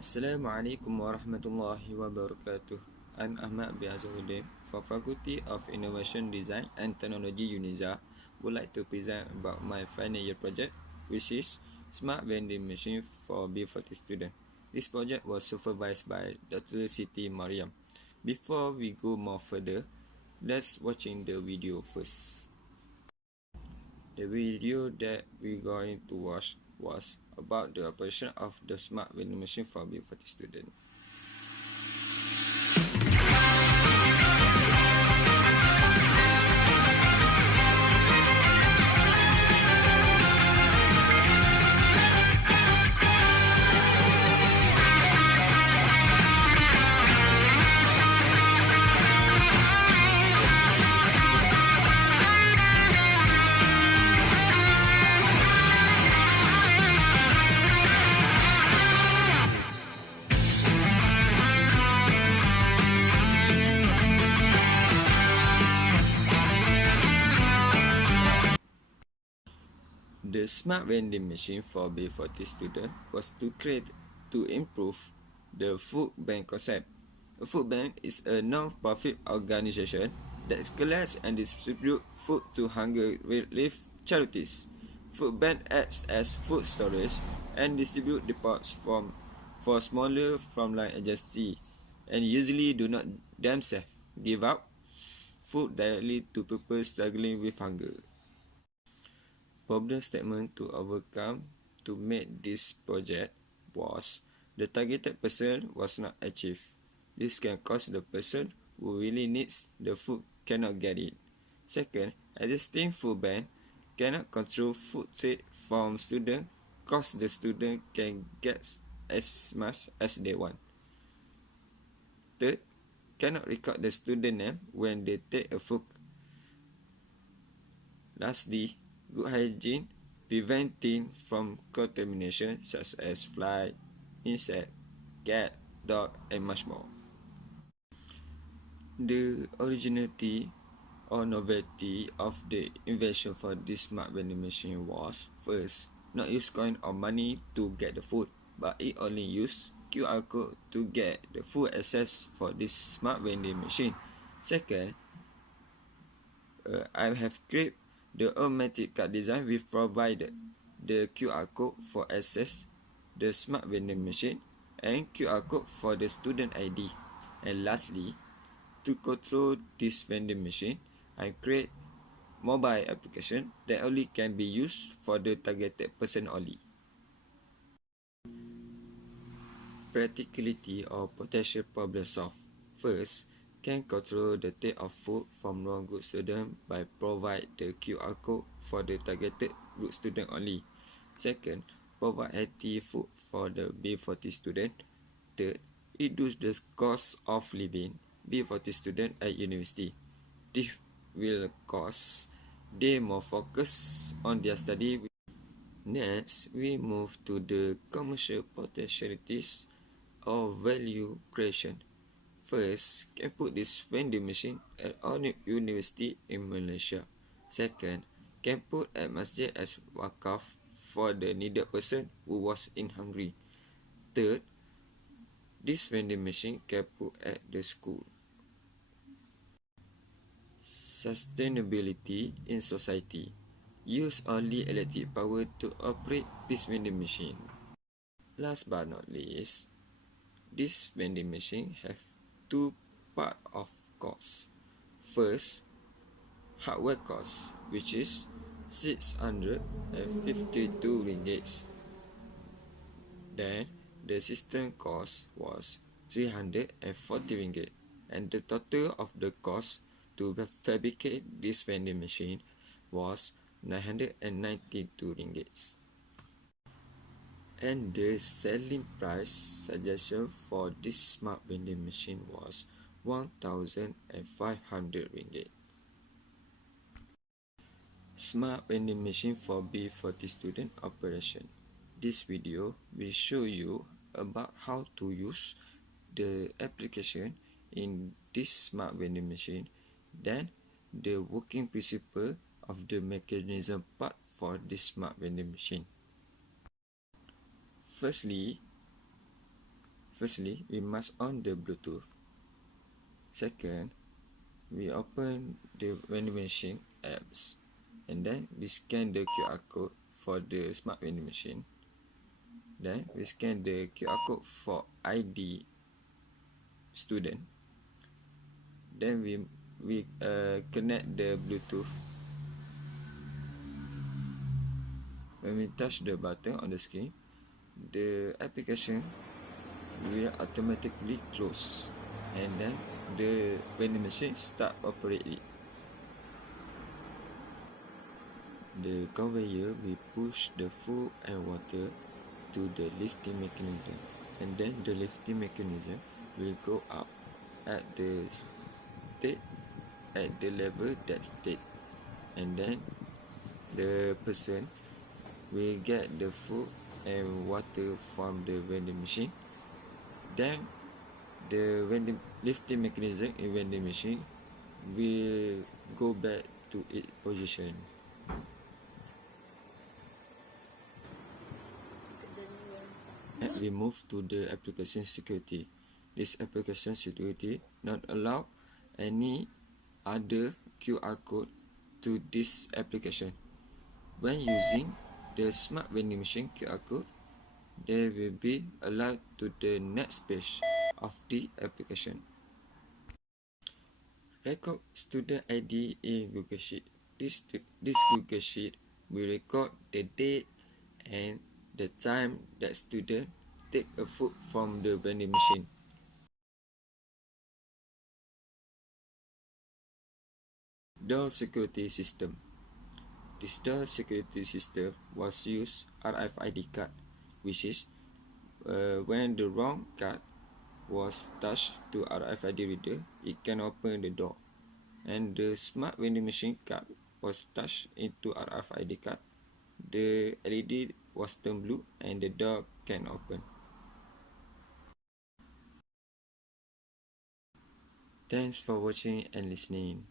Assalamualaikum warahmatullahi wabarakatuh. I'm Ahmad bin Azaruddin from Faculty of Innovation Design and Technology UNIZA. Would like to present about my final year project, which is Smart Vending Machine for B40 students. This project was supervised by Dr. Siti Mariam. Before we go more further, let's watching the video first. The video that we're going to watch was about the operation of the Smart Vending Machine for B40 students. The Smart Vending Machine for B40 students was to improve the food bank concept. A food bank is a non-profit organization that collects and distributes food to hunger relief charities. Food bank acts as food storage and distribute depots for smaller frontline agencies and usually do not themselves give out food directly to people struggling with hunger. Problem statement to overcome to make this project was the targeted person was not achieved. This can cause the person who really needs the food cannot get it. Second, existing food bank cannot control food trade from students cause the student can get as much as they want. Third, cannot record the student name when they take a food. Lastly, good hygiene preventing from contamination such as fly, insect, cat, dog, and much more. The originality or novelty of the invention for this smart vending machine was, first, not use coin or money to get the food, but it only use QR code to get the full access for this smart vending machine. Second, I have created the automatic card design which provided the QR code for access the smart vending machine and QR code for the student ID. And lastly, to control this vending machine, I create mobile application that only can be used for the targeted person only. Practicality or potential problem solved. First, can control the take of food from non-good student by provide the QR code for the targeted good student only. Second, provide healthy food for the B40 student. Third, reduce the cost of living B40 student at university. This will cause they more focus on their study. Next, we move to the commercial potentialities or value creation. First, can put this vending machine at all university in Malaysia. Second, can put at masjid as wakaf for the needed person who was in hungry. Third, this vending machine can put at the school. Sustainability in society. Use only electric power to operate this vending machine. Last but not least, this vending machine have two part of cost. First, hardware cost, which is 652 ringgit. Then the system cost was 340 ringgit, and the total of the cost to fabricate this vending machine was 992 ringgit. And the selling price suggestion for this smart vending machine was 1,500 ringgit. Smart vending machine for B40 student operation. This video will show you about how to use the application in this smart vending machine, then the working principle of the mechanism part for this smart vending machine. Firstly, Firstly, we must on the Bluetooth. Second, we open the vending machine apps, and then we scan the QR code for the smart vending machine. Then we scan the QR code for ID student. Then we connect the Bluetooth. When we touch the button on the screen, the application will automatically close, and then the vending machine start operating. The conveyor will push the food and water to the lifting mechanism, and then the lifting mechanism will go up at the level that state, and then the person will get the food and water from the vending machine. Then the lifting mechanism in vending machine will go back to its position. We move to the application security. This application security not allow any other QR code to this application. When using the smart vending machine QR code, they will be allowed to the next page of the application. Record student ID in Google Sheet. This Google Sheet will record the date and the time that student take a food from the vending machine. Door security system. This door security system was used RFID card, which is when the wrong card was touched to RFID reader, it can open the door. And the smart vending machine card was touched into RFID card, the LED was turned blue and the door can open. Thanks for watching and listening.